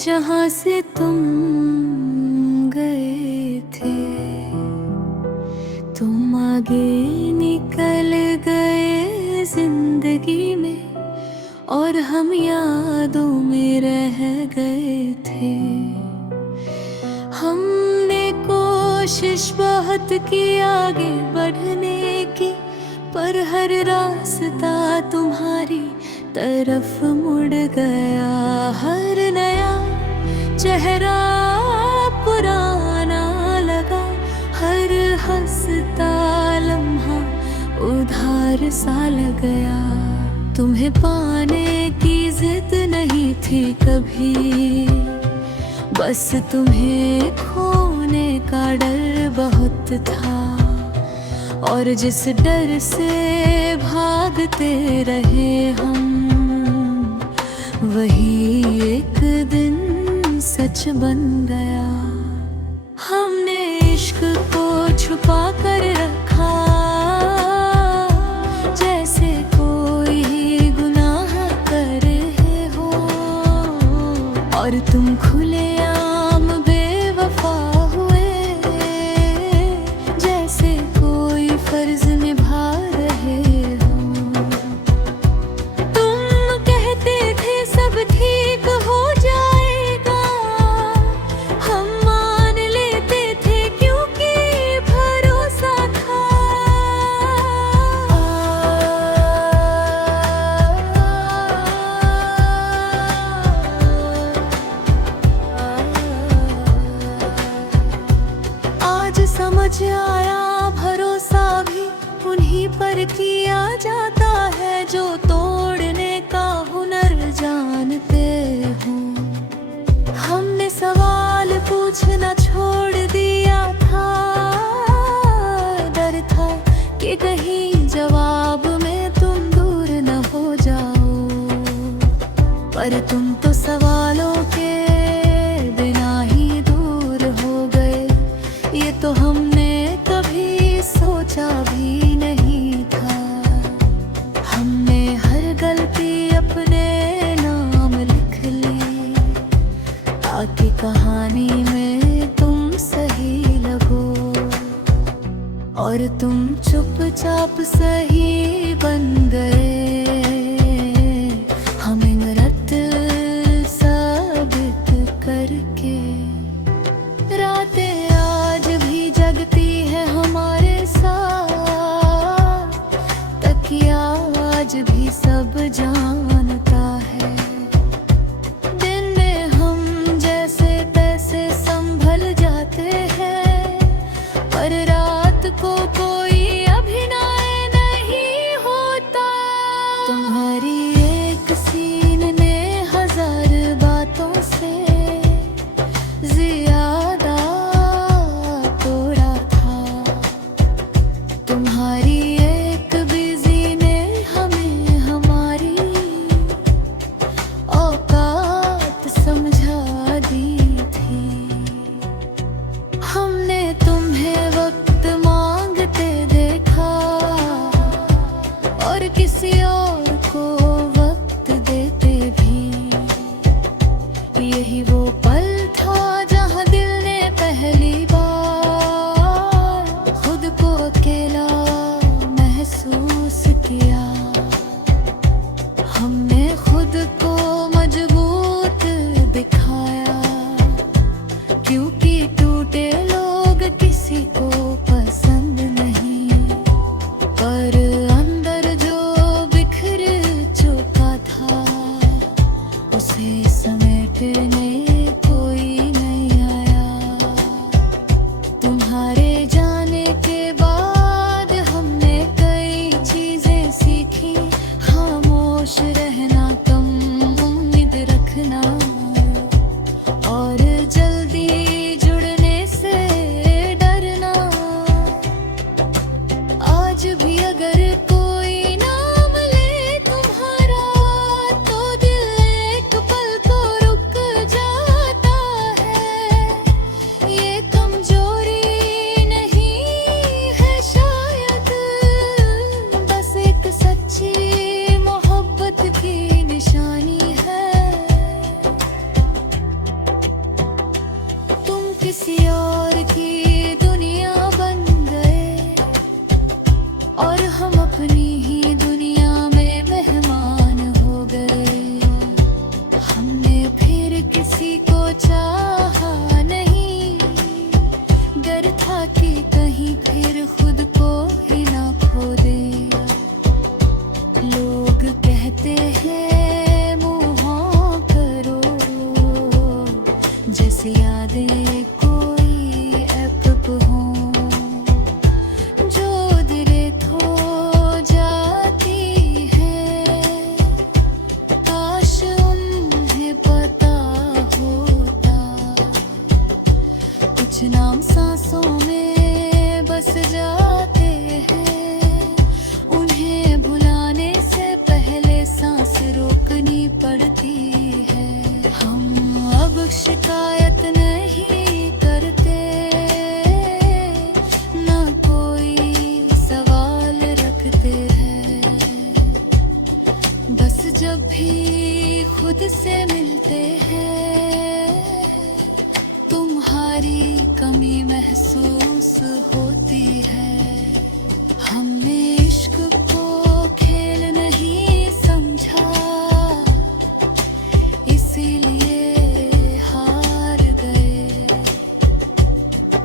जहाँ से तुम गए थे, तुम आगे निकल गए जिंदगी में, और हम यादों में रह गए थे। हमने कोशिश बहुत की आगे बढ़ने की, पर हर रास्ता तुम्हारी तरफ मुड़ गया। हर नया चेहरा पुराना लगा, हर हंसता लम्हा उधार सा लग गया। तुम्हें पाने की जिद नहीं थी कभी, बस तुम्हें खोने का डर बहुत था। और जिस डर से भागते रहे हम, वही एक दिन सच बन गया। हमने इश्क को छुपा कर रखा, जैसे कोई गुनाह करे हो, और तुम खुलेआम बेवफा हुए, जैसे कोई फर्ज निभा रहे हो। तुम कहते थे सब ठीक हो जाएगा, हम मान लेते थे क्योंकि भरोसा था। आज समझ आया भरोसा भी उन्हीं पर किया जाता है, जो तोड़ने का हुनर जानते हो। हमने सवाल पूछना छोड़ दिया था, डर था कि कहीं जवाब में तुम दूर न हो जाओ। पर तुम तो सवालों के बिना ही दूर हो गए, ये तो हमने कभी सोचा भी नहीं था। हमने हर गलती अपने नाम लिख ली, ताकि कहानी में तुम सही लगो। और तुम चुपचाप सही बन गए, हमें गलत साबित करके। रातें आज भी जगती है हमारे साथ, तकिया आज भी सब जानता है। दिन में हम जैसे तैसे संभल जाते हैं, पर रात को कोई अभिनय नहीं होता। तुम्हारी एक सीन ने हजार बातों से ज्यादा तोड़ा था। तुम्हारी एक बिजी ने हमें हमारी औकात समझा दी थी। हमने तुम्हें वक्त मांगते देखा, और किसी और को वक्त देते कहते हैं मुँहों करो, जैसे यादें कोई ऐप हो जो दिरेत हो जाती है। काश उन्हें पता होता कुछ नाम सांसों में बस जाते हैं। उन्हें भुलाने से पहले सांस रोकनी पड़ती है। हम अब शिकायत नहीं करते, ना कोई सवाल रखते हैं। बस जब भी खुद से मिलते हैं तुम्हारी कमी महसूस होती है। हमने इश्क को खेल नहीं समझा, इसीलिए हार गए।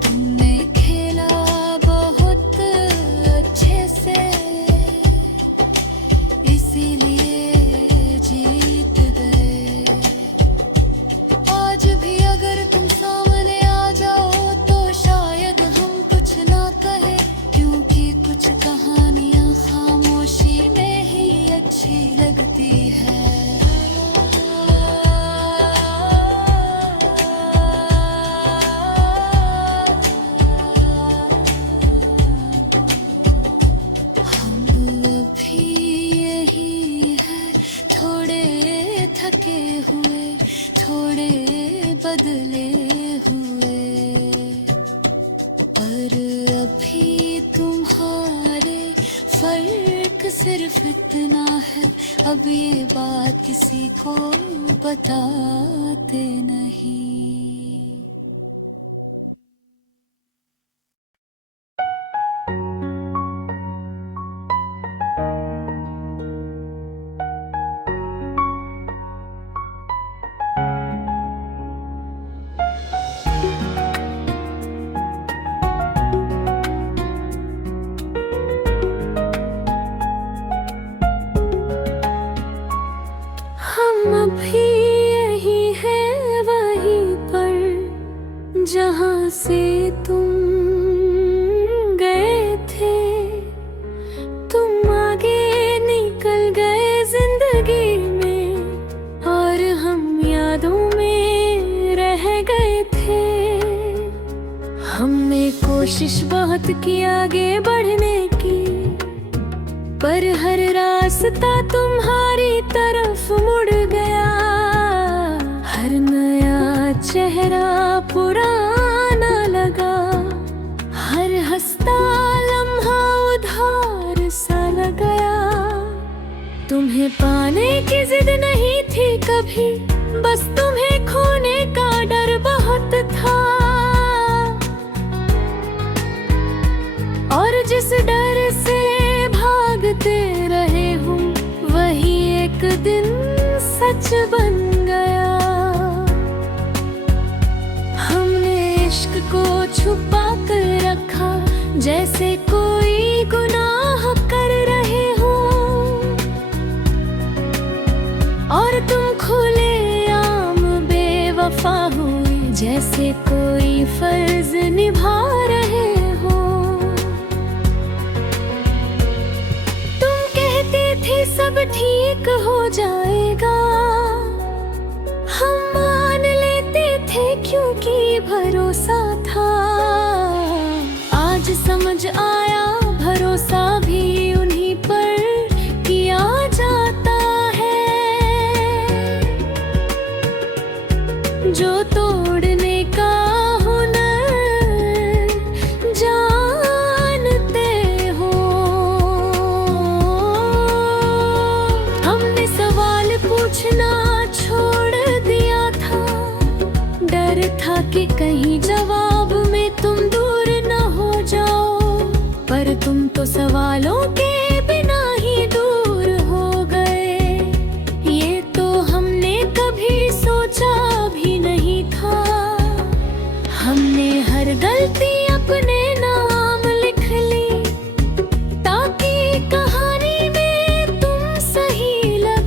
तुमने खेला बहुत अच्छे से, इसीलिए जीत गए। आज भी अगर तुम सामने आ जाओ तो शायद हम कुछ ना कहें, क्योंकि कुछ कहानियां खामोशी में ही अच्छी लगती है। हम अभी यही है, थोड़े थके हुए, थोड़े बदले हुए। पर अभी तुम्हारे फर्क सिर्फ इतना है, अब ये बात किसी को बताते नहीं। हम अभी यही हैं वहीं पर जहाँ से तुम गए थे। तुम आगे निकल गए जिंदगी में और हम यादों में रह गए थे। हमने कोशिश बहुत की आगे बढ़ने की, पर हर रास्ता तुम्हारी तरफ मुड़ गया। हर नया चेहरा पुराना लगा, हर हंसता लम्हा उधार सा लग गया। तुम्हें पाने की जिद नहीं थी कभी, बस तुम्हें खोने का डर बहुत था। और जिस डर से भागते रहे हूँ वही एक दिन सच बन गया। हमने इश्क को छुपा कर रखा, जैसे कोई गुनाह कर रहे हो। और तुम खुले आम बेवफा हुए, जैसे कोई फर्ज निभा रहे हो। सब ठीक हो जाएगा, हम मान लेते थे क्योंकि भरोसा था। आज समझ आया भरोसा भी उन्हीं पर किया जाता है, जो तोड़ने का हुनर जानते हो। हमने सवाल पूछना छोड़ दिया था, डर था कि कहीं जवाब में तुम दूर न हो जाओ। पर तुम तो सवालों के बिना ही दूर हो गए, ये तो हमने कभी सोचा भी नहीं था। हमने हर गलती अपने नाम लिख ली, ताकि कहानी में तुम सही लग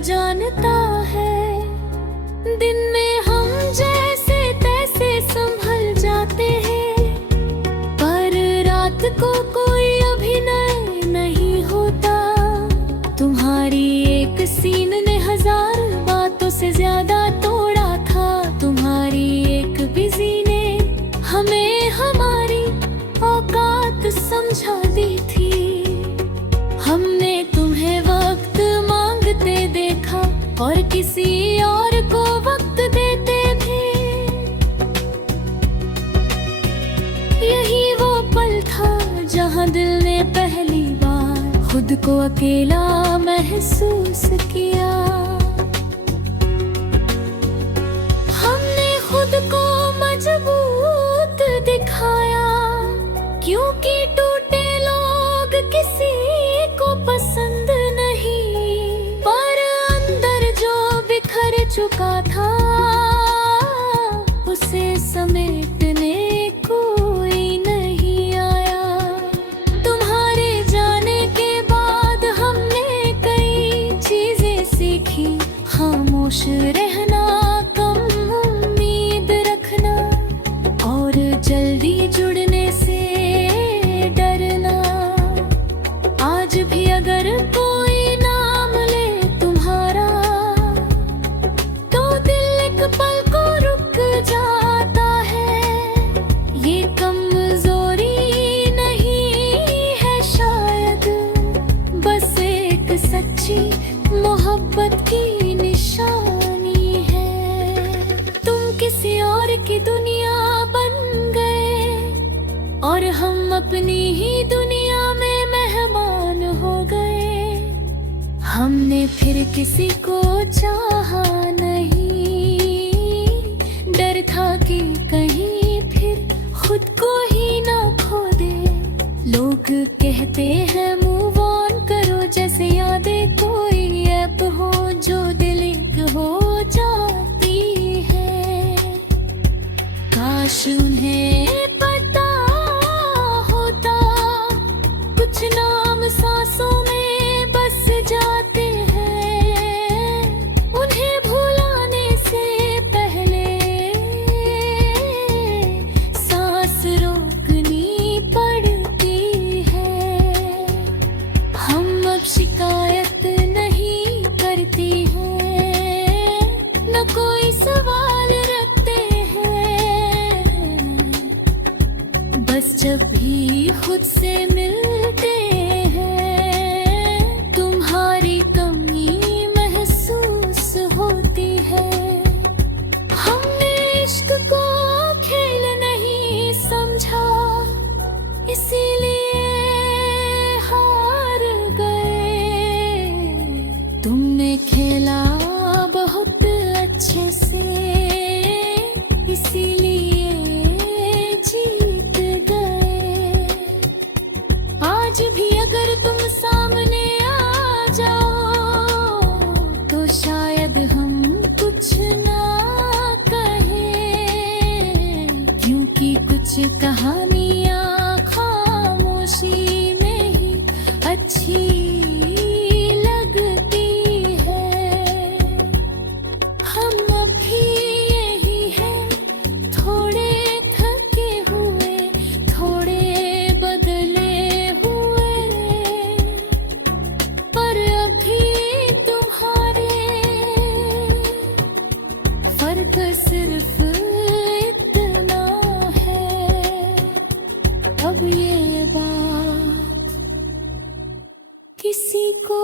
जानता है। दिन में हम जैसे तैसे संभल जाते हैं, पर रात को कोई अभिनय नहीं होता। तुम्हारी एक सीन ने 1000 बातों से ज्यादा तोड़ा था। तुम्हारी एक बिजी ने हमें हमारी औकात समझा दी थी। हमने तुम्हें वक्त मांगते देखा और किसी और को वक्त देते थे। यही वो पल था जहां दिल ने पहली बार खुद को अकेला महसूस किया। हमने खुद को मजबूत दिखाया, क्योंकि टूटे लोग किसी को पसंद नहीं। पर अंदर जो बिखर चुका था, उसे समेटने कोई नहीं आया। तुम्हारे जाने के बाद हमने कई चीजें सीखी। खामोश रहना, कम उम्मीद रखना और जल्दी जुड़ने से डरना। आज भी अगर कोई नाम ले तुम्हारा, तो दिल एक पल को रुक जाता है। ये कमजोरी नहीं है शायद, बस एक सच्ची मोहब्बत की निशानी है। तुम किसी और की दुनिया बन गए और हम अपनी ही दुनिया में मेहमान हो गए। हमने फिर किसी को चाहा नहीं, डर था कि कहीं फिर खुद को ही ना खो दे। लोग कहते हैं मूव ऑन करो, जैसे यादें कोई ऐप हो जो डिलीट हो जाती है। काश उन्हें पता होता, कुछ नाम सांसों में बस जाते हैं। उन्हें भुलाने से पहले सांस रोकनी पड़ती है। हम अब शिकायत नहीं करती हैं, न कोई सवाल रखते हैं। बस जब भी खुद से मिलते हैं, तुम्हारी कमी महसूस होती है। हमने इश्क को खेल नहीं समझा, इसीलिए हार गए। तुमने खेला बहुत अच्छे से, इसीलिए जीत गए। आज भी अगर तुम सामने आ जाओ, तो शायद हम कुछ ना कहें, क्योंकि कुछ कहानियां खामोशी में ही अच्छी लगती है। हम अब भी यही हैं, थोड़े थके हुए, थोड़े बदले हुए, पर अभी तुम्हारे फर्क सिर्फ इतना है। अब ये बात किसी को